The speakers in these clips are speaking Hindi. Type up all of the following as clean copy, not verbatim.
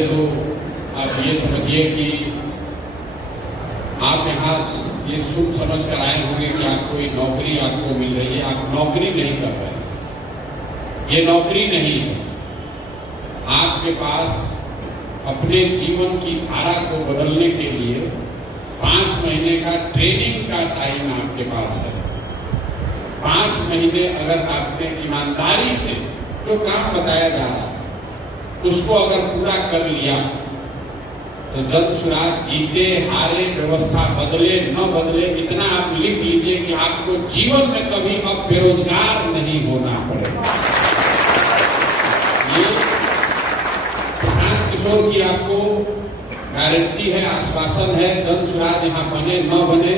पहले तो आप ये समझिए कि आप यहाँ ये सुन समझ कर आए होंगे कि आप कोई नौकरी आपको मिल रही है। आप नौकरी नहीं कर रहे हैं, ये नौकरी नहीं है। आपके पास अपने जीवन की धारा को बदलने के लिए 5 महीने का ट्रेनिंग का टाइम आपके पास है। 5 महीने अगर आपने ईमानदारी से जो काम बताया जा रहा है उसको अगर पूरा कर लिया तो जन सुराज जीते हारे, व्यवस्था बदले न बदले, इतना आप लिख लीजिए कि आपको जीवन में कभी अब बेरोजगार नहीं होना पड़ेगा। ये प्रशांत किशोर की आपको गारंटी है, आश्वासन है। जन सुराज यहाँ बने न बने,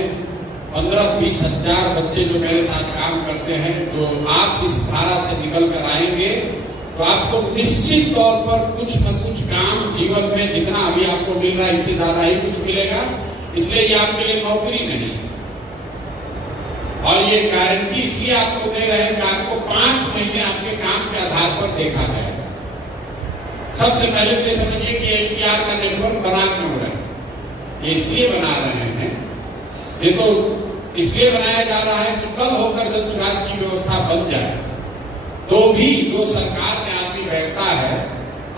15-20 हजार बच्चे जो मेरे साथ काम करते हैं, जो आप इस धारा से निकल कर आएंगे तो आपको निश्चित तौर पर कुछ न कुछ काम जीवन में, जितना अभी आपको मिल रहा है इससे ज्यादा ही कुछ मिलेगा। इसलिए ये आपके लिए नौकरी नहीं है। और ये गारंटी इसलिए आपको दे रहे हैं कि आपको 5 महीने आपके काम के आधार पर देखा जाएगा। सबसे पहले तो समझिए कि एनपीआर का नेटवर्क बना क्यों रहे हैं? ये इसलिए बना रहे हैं, ये तो इसलिए बनाया जा रहा है कि कल होकर जब स्वराज की व्यवस्था बन जाए तो भी जो सरकार में आदमी बैठता है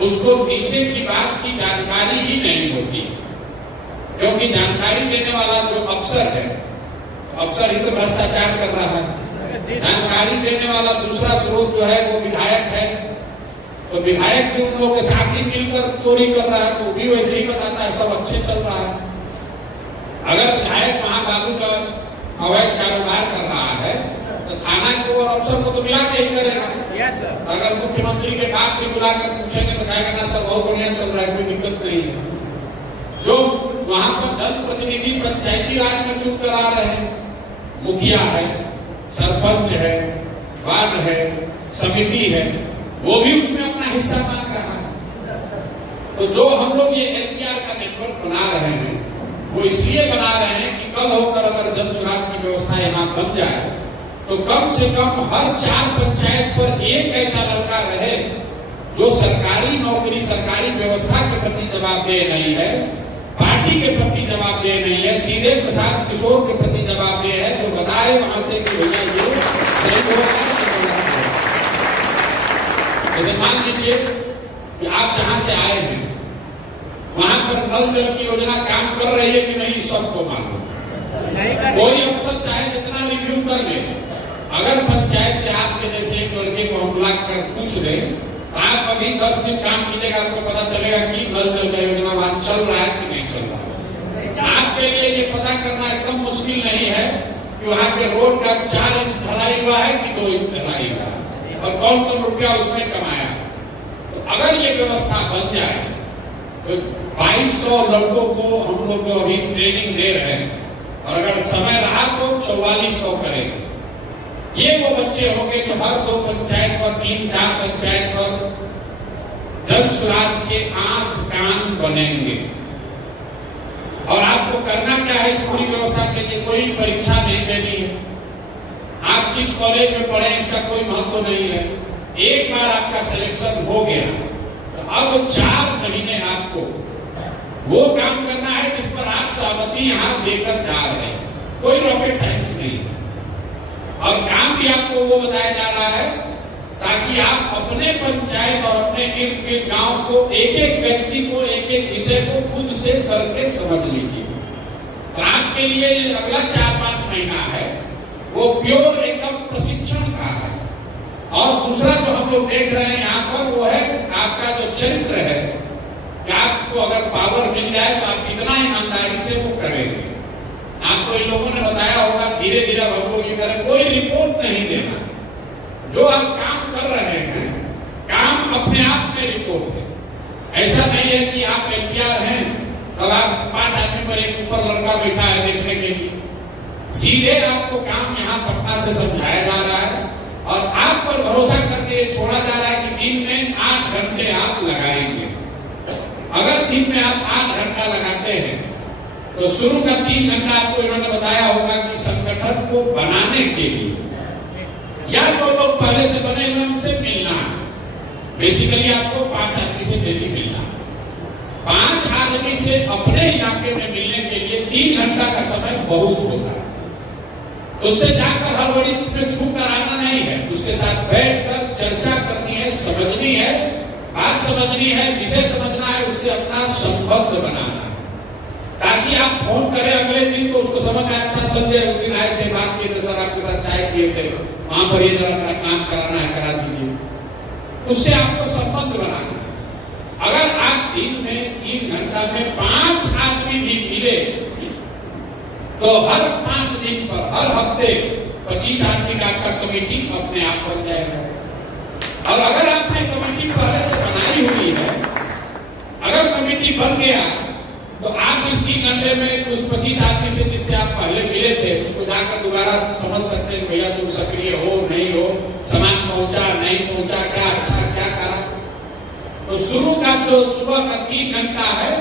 उसको नीचे की बात की जानकारी ही नहीं होती, क्योंकि जानकारी देने वाला जो अफसर है, अफसर ही तो भ्रष्टाचार कर रहा है। जानकारी देने वाला दूसरा स्रोत जो है वो विधायक है, तो विधायक भी उन लोगों के साथ ही मिलकर चोरी कर रहा है, तो भी वैसे ही बताता है सब अच्छे चल रहा है। अगर विधायक वहां बाबू का अवैध कारोबार कर रहा है तो थाना को और अफसर को तो मिला के ही करेगा। अगर मुख्यमंत्री के बाप भी बुलाकर पूछेंगे तो कहेगा ना सर बहुत बढ़िया चल रहा है, कोई दिक्कत नहीं है। जो वहां पर जनप्रतिनिधि पंचायती राज में चुन कर आ रहे हैं, मुखिया है, सरपंच है, वार्ड है, समिति है, वो भी उसमें अपना हिस्सा मांग रहा है। तो जो हम लोग ये एनपीआर का नेटवर्क बना रहे हैं वो इसलिए बना रहे हैं कि कल होकर अगर जन सुराज की व्यवस्था यहाँ बन जाए तो कम से कम हर 4 पंचायत पर एक ऐसा लड़का रहे जो सरकारी नौकरी, सरकारी व्यवस्था के प्रति जवाबदेह नहीं है, पार्टी के प्रति जवाबदेह नहीं है, सीधे प्रशांत किशोर के प्रति जवाबदेह है, जो बताए वहां से कि भैया ये सही हो रहा है। जैसे मान लीजिए कि आप जहां से आए हैं वहां पर नल जल की योजना काम कर रही है कि नहीं, सबको मालूम। कोई अफसर चाहे जितना रिव्यू कर ले, अगर पंचायत से आपके जैसे एक लड़के को हम बुला कर पूछ दें, आप अभी 10 दिन काम कीजिएगा, आपको पता चलेगा कि नल जल का योजना वहां चल रहा है कि नहीं चल रहा है। आपके लिए ये पता करना एकदम मुश्किल नहीं है कि वहां के रोड का 4 इंच ढलाई हुआ है कि 2 इंच ढलाई हुआ है और कौन रुपया उसने कमाया। तो अगर ये व्यवस्था बन जाए तो 2200 लड़कों को हम लोग जो अभी ट्रेनिंग दे रहे हैं, और अगर समय रहा तो 4400 करेंगे। ये वो बच्चे होंगे जो हर 2 पंचायत पर, 3-4 पंचायत पर जन सुराज के आंख कान बनेंगे। और आपको करना क्या है इस पूरी व्यवस्था के लिए? कोई परीक्षा नहीं देनी है, आप किस कॉलेज में पढ़े इसका कोई महत्व नहीं है। एक बार आपका सिलेक्शन हो गया तो अब 4 महीने आपको वो काम करना है जिस पर आप सहमति यहां देकर जा रहे हैं। कोई रॉकेट साइंस नहीं है, और काम भी आपको वो बताया जा रहा है ताकि आप अपने पंचायत और अपने इर्द गिर्द गांव को, एक एक व्यक्ति को, एक एक विषय को खुद से करके समझ लीजिए। तो आपके लिए अगला 4-5 महीना है वो प्योर एकदम प्रशिक्षण का है। और दूसरा जो हम लोग देख रहे हैं यहाँ पर वो है आपका जो चरित्र है, कि आपको अगर पावर मिल जाए तो आप कितना ईमानदारी से वो करेंगे। आपको इन लोगों ने बताया होगा धीरे धीरे हम लोग ये करें, कोई रिपोर्ट नहीं देना। जो आप काम कर रहे हैं, काम अपने आप में रिपोर्ट है। ऐसा नहीं है कि आप एनपीआर हैं और आप 5 आदमी पर एक ऊपर लड़का बैठा है देखने के लिए। सीधे आपको काम यहाँ पटना से समझाया जा रहा है और आप पर भरोसा करके छोड़ा जा रहा है कि दिन में 8 घंटे आप लगाएंगे। अगर दिन में आप 8 घंटा लगाते हैं तो शुरू का 3 घंटा आपको इन्होंने बताया होगा कि संगठन को बनाने के लिए, या जो लोग पहले से बने हुए उनसे मिलना है। बेसिकली आपको 5 आदमी से डेली मिलना। से अपने इलाके में मिलने के लिए 3 घंटा का समय बहुत होता है। उससे जाकर हड़बड़ी में छू कर आना नहीं है, उसके साथ बैठकर चर्चा करनी है, समझनी है, बात समझनी है, विषय समझना है, उससे अपना संबंध बनाना है, ताकि आप फोन करें अगले दिन तो उसको समझ में अच्छा संजय उस दिन आए थे, बात किए थे, सर आपके साथ चाय पिए थे, वहां पर ये जरा मेरा काम कराना है, करा दीजिए। उससे आपको संबंध बनाना है। अगर आप दिन में 3 घंटा में 5 आदमी भी मिले तो हर 5 दिन पर हर हफ्ते 25 आदमी का आपका कमेटी अपने आप बन जाएगा। और अगर आपने कमेटी पहले से बनाई हुई है, अगर कमेटी बन गया तो आप इस 3 घंटे में उस 25 आदमी से जिससे आप पहले मिले थे उसको जाकर दोबारा समझ सकते हैं, भैया तुम सक्रिय हो नहीं हो, सामान पहुंचा नहीं पहुंचा, क्या अच्छा क्या करा। तो शुरू का जो सुबह का 3 घंटा है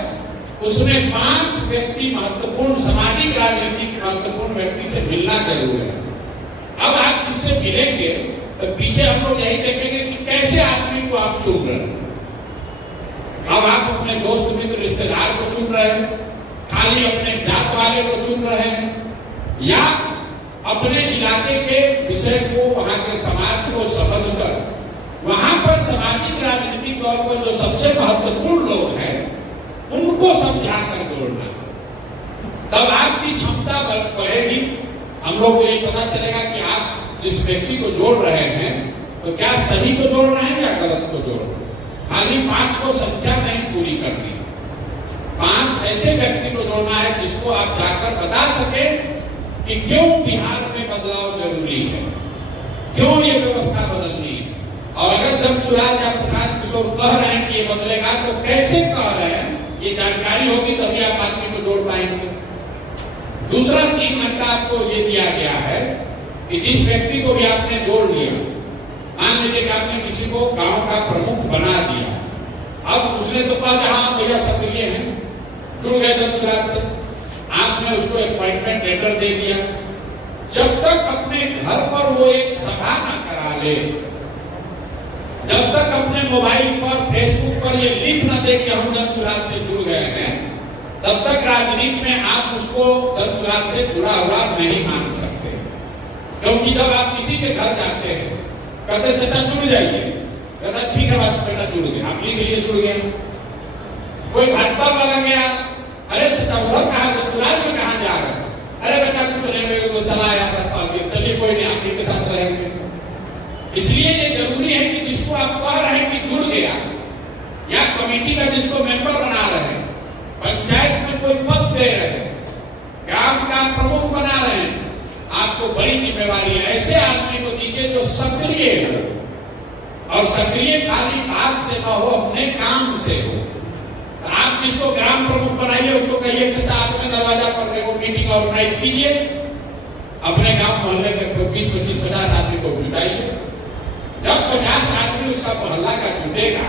उसमें 5 व्यक्ति महत्वपूर्ण, सामाजिक राजनीतिक महत्वपूर्ण व्यक्ति से मिलना जरूर है। अब आप जिससे मिलेंगे तो पीछे हम लोग यही देखेंगे कि कैसे आदमी को आप चुन रहे हैं। अब आप अपने दोस्त मित्र रिश्तेदार को चुन रहे हैं, खाली अपने जात वाले को चुन रहे हैं, या अपने इलाके के विषय को, वहां के समाज को समझकर वहां पर सामाजिक राजनीतिक तौर पर जो सबसे महत्वपूर्ण लोग हैं उनको समझाकर जोड़ना, तब आपकी क्षमता बढ़ेगी। हम लोग को ये पता चलेगा कि आप जिस व्यक्ति को जोड़ रहे हैं तो क्या सही को जोड़ रहे हैं या गलत को जोड़ रहे हैं। खाली 5 को संख्या नहीं पूरी करनी, 5 ऐसे व्यक्ति को जोड़ना है जिसको आप जाकर बता सके कि क्यों बिहार में बदलाव जरूरी है, क्यों ये व्यवस्था बदलनी है। और अगर जब सुराज या प्रसाद किशोर कह रहे हैं कि ये बदलेगा तो कैसे कह रहे हैं, ये जानकारी होगी तभी आप आदमी को जोड़ पाएंगे। दूसरा 3 घंटा आपको ये दिया गया है कि जिस व्यक्ति को भी आपने जोड़ लिया, मान लीजिए कि आपने किसी को गांव का प्रमुख बना दिया, अब उसने तो कहा जहां भैया सक्रिय है, जुड़ गए जनसुराज से, आपने उसको अपॉइंटमेंट लेटर दे दिया। जब तक अपने घर पर वो एक सभा न करा ले, जब तक अपने मोबाइल पर फेसबुक पर ये लिख न दे कि हम जनसुराज से जुड़ गए हैं, तब तक राजनीति में आप उसको जनसुराज से जुड़ा हुआ नहीं मान सकते। क्योंकि जब आप किसी के घर जाते हैं, कहते चाचा जुड़ जाइए, कहता ठीक है बात बेटा जुड़ गया, आप लिख लिए जुड़ गया। कोई भाजपा वाला गया, अरे चाचा उधर कहा जनसुराज में कहा जा रहे हैं, अरे बेटा कुछ नहीं तो चला जाता, चलिए कोई नहीं आप के साथ रहेंगे। इसलिए ये जरूरी है कि जिसको आप कह रहे हैं कि जुड़ गया, या कमेटी का जिसको मेंबर बना रहे हैं, पंचायत में कोई पद दे रहे हैं, ग्राम का प्रमुख बना रहे हैं, आपको बड़ी जिम्मेवारी है ऐसे आदमी को दीजिए जो सक्रिय हो, और सक्रिय खाली बात से न हो, अपने काम से हो। तो आप जिसको ग्राम प्रमुख बनाइए उसको कहिए चाचा आपके दरवाजा पर देखो मीटिंग ऑर्गेनाइज कीजिए, अपने गांव मोहल्ले के 20, 25, 50 आदमी को जुटाइए। जब 50 आदमी उसका मोहल्ला का जुटेगा,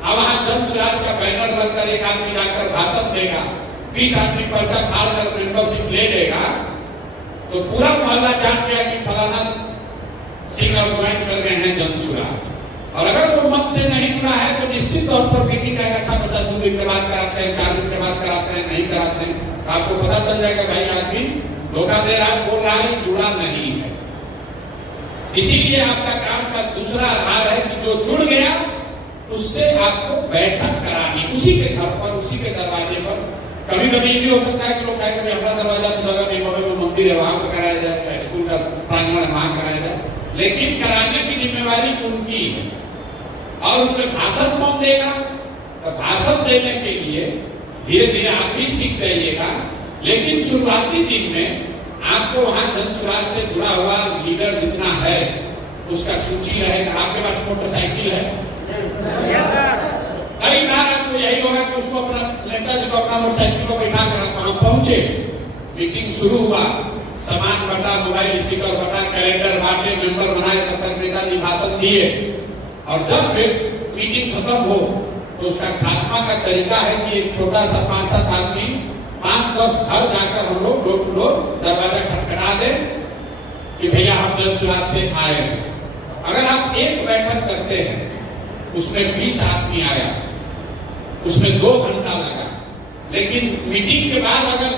अब वहां जनसुराज का बैनर लगकर एक आदमी जाकर भाषण देगा, 20 आदमी पर्चा फाड़ कर मेंबरशिप ले लेगा, तो पूरा मोहल्ला जान गया कि फलाना सिंह और ज्वाइन कर गए हैं जनसुराज। और अगर वो मन से नहीं जुड़ा है तो निश्चित तौर पर मीटिंग का अच्छा बच्चा 2 दिन के बाद कराते हैं, 4 दिन के बाद कराते हैं, नहीं कराते हैं, तो आपको पता चल जाएगा भाई आदमी धोखा दे रहा, बोल रहा है, जुड़ा नहीं है। इसीलिए आपका काम का दूसरा आधार है कि जो जुड़ गया उससे आपको बैठक करानी, उसी के घर पर, उसी के दरवाजे पर। कभी कभी भी हो सकता है कि लोग कहें अपना दरवाजा तो जगह नहीं होगा, जो मंदिर है वहां पर कराया जाए, स्कूल का प्रांगण है वहां कराया जाए, लेकिन कराने की जिम्मेवारी उनकी है। और उसमें भाषण कौन देगा? तो भाषण देने के लिए धीरे धीरे आप भी सीख रहिएगा, लेकिन शुरुआती दिन में आपको वहां जनसुराज से जुड़ा हुआ लीडर जितना है उसका सूची रहेगा। आपके पास मोटरसाइकिल है, कई बार आपको यही होगा कि उसको अपना नेता जी को अपना मोटरसाइकिल को बैठा कर वहां पहुंचे, मीटिंग शुरू हुआ, सामान बटा, मोबाइल स्टिकर बटा, कैलेंडर बांटे, मेंबर बनाए, तब तक नेताजी भाषण दिए, और जब मीटिंग खत्म हो तो उसका खात्मा का तरीका है कि एक छोटा सा 5-7 आदमी 5-10 घर जाकर हम लोग डोर टू डोर दरवाजा खटखटा दे कि भैया हम जनसुराज से आए हैं। अगर आप एक बैठक करते हैं, उसमें 20 आदमी आया, उसमें 2 घंटा लगा, लेकिन मीटिंग के बाद अगर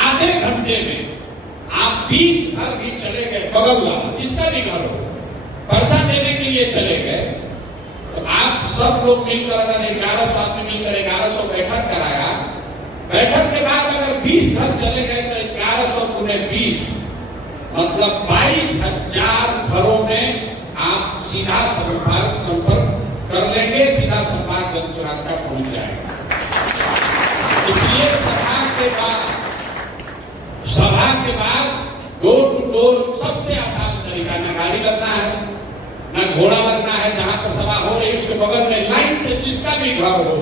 आधे घंटे में आप 20 घर भी चले गए, बगल वाला जिसका भी घर हो, पर्चा देने के लिए चले गए, तो आप सब लोग मिलकर अगर 1100 आदमी मिलकर 1100 बैठक कराया, बैठक के बाद अगर 20 घर चले गए तो 1100 गुने 20 मतलब 22,000 घरों में आप सीधा संपर्क कर लेंगे, सीधा संवाद जनसुराज का पहुंच जाएगा। इसलिए सभा के बाद डोर टू डोर सबसे आसान तरीका, न गाड़ी लगना है न घोड़ा लगना है, जहां पर सभा हो रही है उसके बगल में लाइन से जिसका भी घर हो,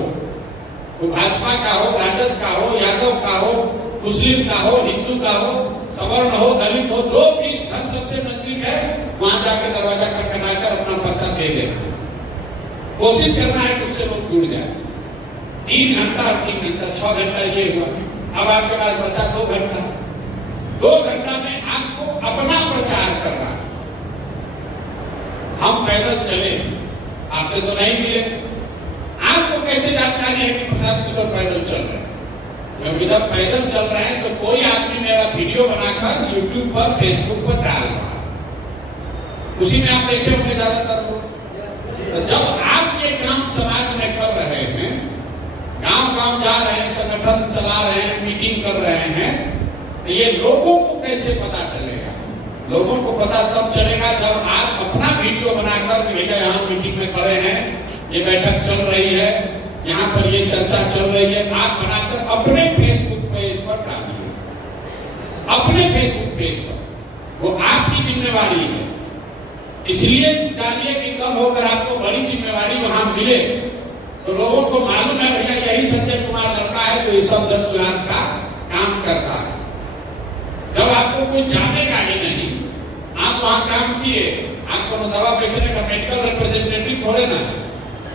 वो भाजपा का हो, राजद का हो, यादव का हो, मुस्लिम का हो, हिंदू का हो, सवर्ण हो, दलित हो, जो भी घर सबसे नजदीक है वहां जाकर दरवाजा खटखटाकर अपना पर्चा दे देना है। कोशिश करना है कि उससे लोग जुड़ जाए। 3 घंटा 6 घंटा ये हुआ, अब आपके पास बचा 2 घंटा। 2 घंटा में आपको अपना प्रचार करना है। हम पैदल चले, आपसे तो नहीं मिले, आपको कैसे जानकारी है कि प्रसाद किशोर पैदल चल रहे हैं? क्योंकि जब पैदल चल रहे हैं तो कोई आदमी मेरा वीडियो बनाकर यूट्यूब पर, फेसबुक पर डाल रहा है, उसी में आप देखे होंगे ज्यादातर। तो जब आप ये काम समाज में कर रहे हैं, गांव-गांव जा रहे हैं, संगठन चला रहे हैं, मीटिंग कर रहे हैं, तो ये लोगों को कैसे पता चलेगा? लोगों को पता तब चलेगा जब आप अपना वीडियो बनाकर भैया यहाँ मीटिंग में खड़े हैं, ये बैठक चल रही है, यहाँ पर ये चर्चा चल रही है, आप बनाकर अपने फेसबुक पेज पर डालिए। अपने फेसबुक पेज पर, वो आपकी जिम्मेवारी है। इसलिए डालिए कि कल होकर आपको बड़ी जिम्मेवारी वहां मिले तो लोगों को मालूम है भैया यही संजय कुमार लड़का है जो ये सब जनसुराज का काम करता है। जब आपको कोई जानेगा ही नहीं, आप वहां काम किए, आप कोनो दवा बेचने का मेडिकल रिप्रेजेंटेटिव थोड़े ना है,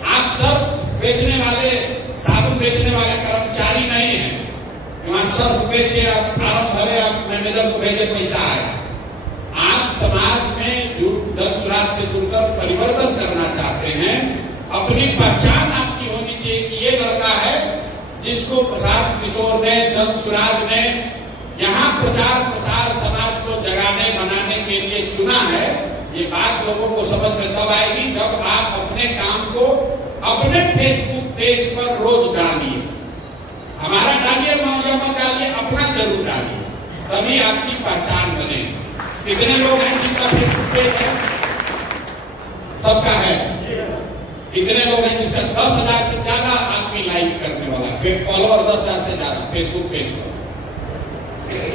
आप सर्फ बेचने वाले, साबुन बेचने वाले कर्मचारी नहीं है, वहां सर्फ बेचे, आप फार्म भरे, आप मैनेजर को भेजे, पैसा आए। आप समाज में जनसुराज से जुड़कर परिवर्तन करना चाहते हैं, अपनी पहचान आपकी होनी चाहिए कि ये लड़का है जिसको प्रसाद किशोर ने, जनसुराज ने यहाँ प्रचार प्रसार समाज को जगाने बनाने के लिए चुना है। ये बात लोगों को समझ में तब आएगी जब आप अपने काम को अपने फेसबुक पेज पर रोज डालिए। हमारा डालिए, मौजा मत डालिए, अपना जरूर डालिए, तभी आपकी पहचान बनेगी। कितने लोग हैं जिनका फेसबुक पेज है? सबका है। कितने लोग हैं जिसका 10,000 से ज्यादा आदमी लाइक करने वाला, फॉलोअर 10,000 से ज्यादा फेसबुक पेज पर?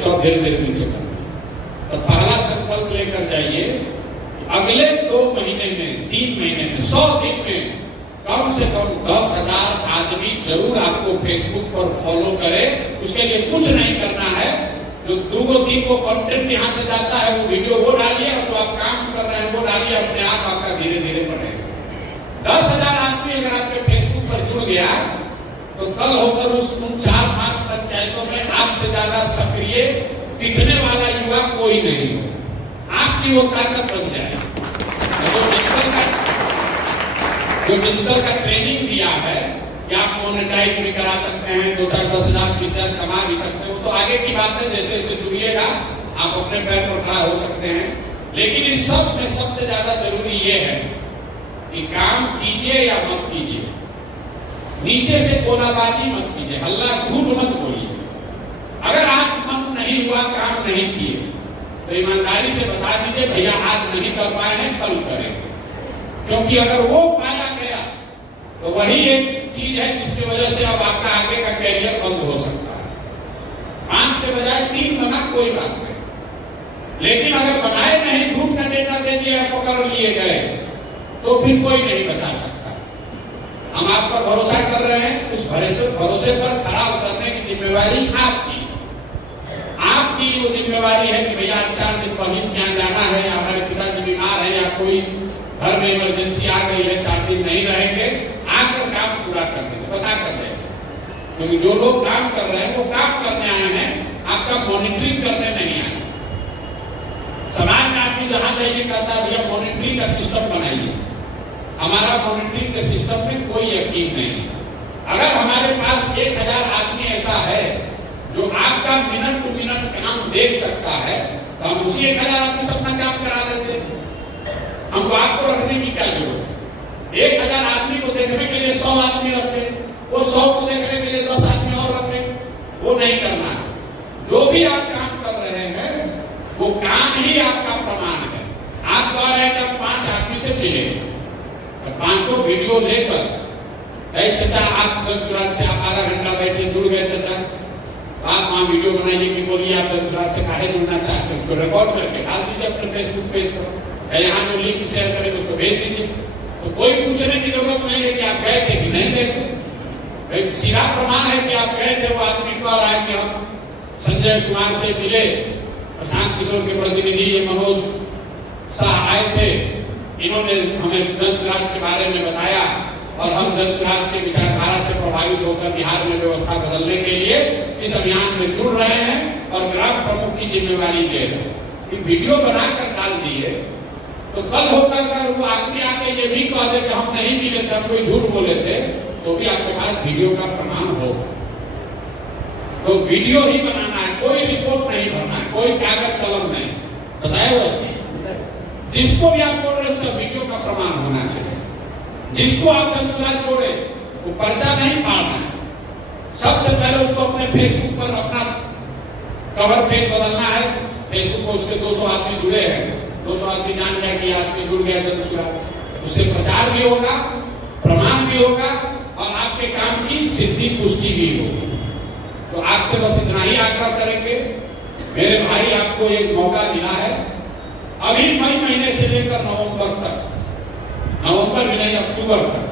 सब धीरे धीरे नीचे करना। तो पहला संकल्प लेकर जाइए, अगले 2 महीने में, 3 महीने में, 100 दिन में कम से कम 10,000 आदमी जरूर आपको फेसबुक पर फॉलो करे। उसके लिए कुछ नहीं करना है, जो 2-3 को कंटेंट यहाँ से जाता है वो वीडियो वो डालिए, और जो आप काम कर रहे हैं वो डालिए, अपने आप आपका धीरे धीरे बढ़ेगा। 10,000 आदमी अगर आपके फेसबुक पर जुड़ गया तो कल होकर उन 4-5 पंचायतों में आपसे ज्यादा सक्रिय दिखने वाला युवा कोई नहीं होगा। आपकी वो ताकत बन जाएगी। जो डिजिटल का ट्रेनिंग दिया है कि आप मोनेटाइज भी करा सकते हैं, 2-4-10,000 फीसद कमा भी सकते हो, तो आगे की बात है, जैसे जैसे जुड़िएगा आप अपने पैर पर खड़ा हो सकते हैं। लेकिन इस सब में सबसे ज्यादा जरूरी ये है कि काम कीजिए या मत कीजिए, नीचे से कोलाबाजी मत कीजिए, हल्ला झूठ मत बोलिए। अगर आज मन नहीं हुआ, काम नहीं किए, तो ईमानदारी से बता दीजिए भैया आज नहीं कर पाए हैं, कल करेंगे। क्योंकि अगर वो पाया गया तो वही एक चीज है जिसकी वजह से अब आपका आगे का कैरियर बंद हो सकता है। 5 के बजाय 3 बना, कोई बात नहीं, लेकिन अगर बनाए नहीं, झूठ का डेटा दे दिया, पकड़ लिए गए, तो फिर कोई नहीं बचा सकता। हम आप पर भरोसा कर रहे हैं, उस भरोसे पर खरा उतरने की जिम्मेवारी आपकी। आपकी वो जिम्मेवारी है कि भैया 4 दिन बहिन क्या जाना है, या हमारे पिताजी बीमार है, या कोई घर में इमरजेंसी आ गई है, 4 दिन नहीं रहेंगे, आकर काम पूरा कर देंगे, बता कर देंगे। क्योंकि जो लोग काम कर रहे हैं वो काम करने आए हैं, आपका मॉनिटरिंग करने नहीं आए। समाज में आदमी जहां जाइए कहता है भैया मॉनिटरिंग का सिस्टम बनाइए। हमारा मॉनिटरिंग के सिस्टम में कोई यकीन नहीं है। अगर हमारे पास 1,000 आदमी ऐसा है 1000 आदमी से अपना काम करा लेते। हमको आपको रखने की क्या जरूरत है? 1000 आदमी को देखने के लिए 100 आदमी रखे, वो 100 को देखने के लिए 10 आदमी और रखे। वो नहीं करना है। जो भी आप काम कर रहे हैं वो काम ही आपका प्रमाण है। आप कह रहे हैं कि हम 5 आदमी से मिले, तो 5 वीडियो लेकर, चचा आप दंसुराज से आप आधा घंटा बैठे, जुड़ गए चचा, आप वहां वीडियो बनाइए कि बोलिए आप दंसुराज से काहे जुड़ना चाहते हैं, उसको रिकॉर्ड करके डाल दीजिए अपने फेसबुक पेज पर, यहाँ जो लिंक शेयर करेंगे उसको भेज दीजिए। तो कोई पूछने की जरूरत नहीं है कि आप गए थे कि नहीं गए थे। सीधा प्रमाण है कि आप गए थे। वो आदमी कह रहा है कि हम संजय कुमार से मिले, प्रशांत किशोर के प्रतिनिधि ये मनोज शाह आए थे, इन्होंने हमें दंसराज के बारे में बताया और हम दंसराज के विचारधारा से प्रभावित होकर बिहार में व्यवस्था बदलने के लिए इस अभियान में जुड़ रहे हैं और ग्राम प्रमुख की जिम्मेवारी ले रहे हैं। कि वीडियो बनाकर डाल दिए तो कल होकर अगर वो आदमी आके ये भी कह दे कि हम नहीं मिले थे, कोई झूठ बोले थे, तो भी आपके पास वीडियो का प्रमाण होगा। तो वीडियो ही बनाना है, कोई रिपोर्ट नहीं भरना है, कोई कागज कलम नहीं। बताया हुआ जिसको भी आप बोल रहे हैं उसका वीडियो का प्रमाण होना चाहिए। जिसको आप दंसराज जोड़े वो पर्चा नहीं फाड़ना है। सबसे पहले उसको अपने फेसबुक पर अपना कवर पेज बदलना है। फेसबुक पर उसके 200 आदमी जुड़े हैं, 200 आदमी जान गया कि आदमी जुड़ गया दंसराज, उससे प्रचार भी होगा, प्रमाण भी होगा और आपके काम की सिद्धि पुष्टि भी होगी। तो आपसे बस इतना ही आग्रह करेंगे मेरे भाई, आपको एक मौका मिला है। अभी मई महीने से लेकर नवंबर तक, नवंबर में नहीं अक्टूबर तक,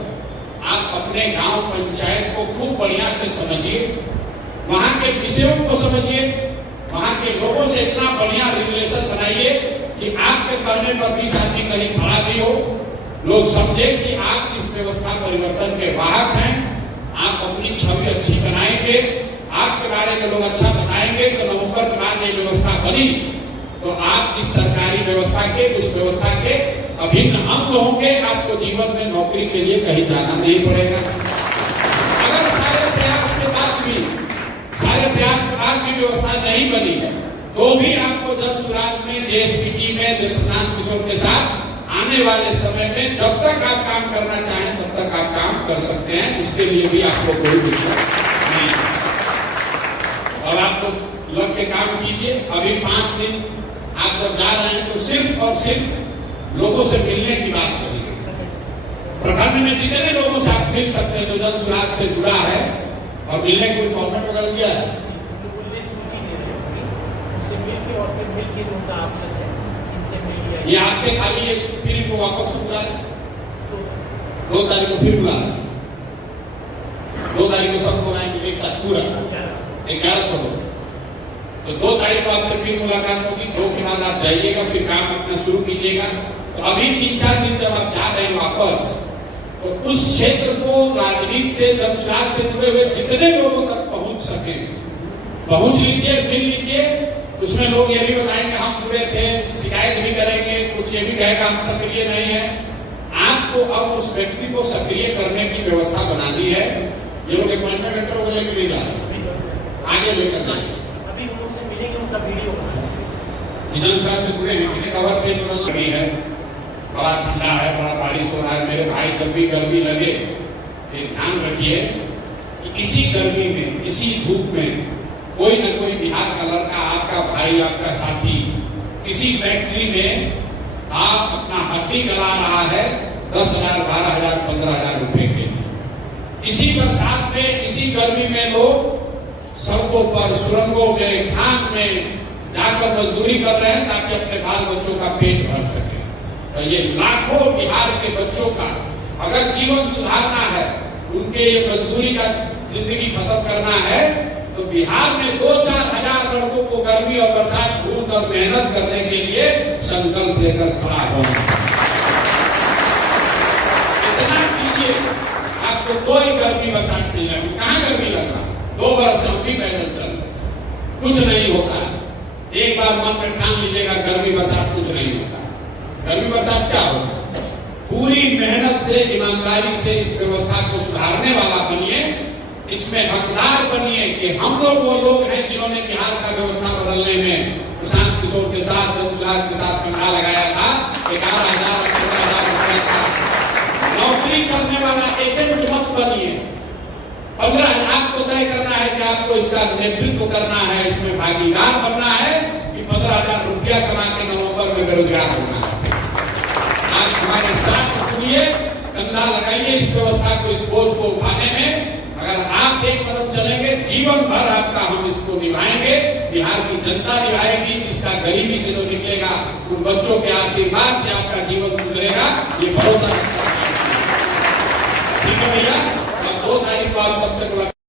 आप अपने गांव पंचायत को खूब बढ़िया से समझिए, वहां के विषयों को समझिए, वहां के लोगों से इतना बढ़िया रिलेशन बनाइए कि आपके कहने पर 20 आदमी कहीं खड़ा भी हो, लोग समझे कि आप इस व्यवस्था परिवर्तन के वाहक हैं। आप अपनी छवि अच्छी बनाएंगे, आपके बारे में लोग अच्छा बताएंगे, तो नवंबर के बाद ये व्यवस्था बनी तो आप इस सरकारी व्यवस्था के, उस व्यवस्था के अभिन्न अंग होंगे। आपको जीवन में नौकरी के लिए कहीं जाना नहीं पड़ेगा। अगर सारे प्रयास के बाद भी व्यवस्था नहीं बनी तो भी आपको दंसुराज में, जेएसपीटी में, प्रशांत किशोर के साथ आने वाले समय में जब तक आप काम करना चाहें तब तक आप काम कर सकते हैं। उसके लिए भी आपको कोई दिक्कत नहीं। और आप तो लग के काम कीजिए। अभी 5 दिन आप जब जा रहे हैं तो सिर्फ और सिर्फ लोगों से मिलने की बात करिए। प्रखंड में जितने लोगों से आप मिल सकते हैं जो दंसुराज से जुड़ा है और मिलने कोई फॉर्मेट वगैरह दिया है, ये आपसे खाली एक फिर को वापस बुला रहे, 2 तारीख को फिर बुला रहे, 2 तारीख को सबको आएंगे एक साथ पूरा 1100 लोग। तो 2 तारीख को आपसे फिर मुलाकात होगी, 2 के बाद आप जाइएगा, फिर काम अपना शुरू कीजिएगा। तो अभी 3-4 दिन जब आप जा रहे हैं वापस, तो उस क्षेत्र को राजनीति से, दंसराज से जुड़े हुए जितने लोगों तक पहुंच सके पहुंच लीजिए, मिल लीजिए। उसमें लोग ये भी बताएंगे हम जुड़े थे, शिकायत भी करेंगे, कुछ ये भी कहेगा हम सक्रिय नहीं है। आपको अब उस व्यक्ति को सक्रिय करने की व्यवस्था बनानी है। ये लोग अपॉइंटमेंट लेटर वो लेकर नहीं जा रहे, आगे लेकर जाएंगे। अभी उनसे मिलेंगे, उनका वीडियो दंसराज से जुड़े हैं, कवर पेज बदल है, बड़ा ठंडा है, बड़ा बारिश हो रहा है। मेरे भाई जब भी गर्मी लगे ये ध्यान रखिए कि इसी गर्मी में, इसी धूप में कोई न कोई बिहार का लड़का, आपका भाई, आपका साथी किसी फैक्ट्री में आप अपना हड्डी गला रहा है 10,000, 12,000, 15,000 रुपए के लिए। इसी बरसात में, इसी गर्मी में लोग सड़कों पर, सुरंगों में, खान में जाकर मजदूरी कर रहे हैं ताकि अपने बाल बच्चों का पेट भर सके। तो ये लाखों बिहार के बच्चों का अगर जीवन सुधारना है, उनके ये मजदूरी का जिंदगी खत्म करना है, तो बिहार में 2-4 हजार लड़कों को गर्मी और बरसात भूल कर मेहनत करने के लिए संकल्प लेकर खड़ा होना। इतना कीजिए, आपको कोई गर्मी बरसात नहीं लगी। कहाँ गर्मी लग रहा? 2 बरस से हम भी पैदल चल रहे, कुछ नहीं होता। एक बार मन में ठान लीजिएगा गर्मी बरसात कुछ नहीं होता। गर्मी बरसात क्या होता? पूरी मेहनत से, ईमानदारी से इस व्यवस्था को सुधारने वाला बनिए, इसमें हकदार बनिए कि हम लोग वो लोग हैं जिन्होंने बिहार का व्यवस्था बदलने में प्रशांत किशोर के साथ, जमुराज के साथ कंधा लगाया था, 11,000 15,000 रुपया का नौकरी करने वाला एजेंट मत बनिए। 15,000 को तय करना है कि आपको इसका नेतृत्व करना है, इसमें भागीदार बनना है कि 15,000 रुपया कमा के नवंबर में बेरोजगार होना है। आज हमारे साथ जुड़िए, कंधा लगाइए इस व्यवस्था को, इस बोझ को उठाने में। अगर आप एक कदम चलेंगे, जीवन भर आपका हम इसको निभाएंगे, बिहार की जनता निभाएगी, जिसका गरीबी से जो निकलेगा, उन बच्चों के आशीर्वाद से आपका जीवन सुधरेगा, ये भरोसा। ठीक है भैया, 2 तारीख को आप सबसे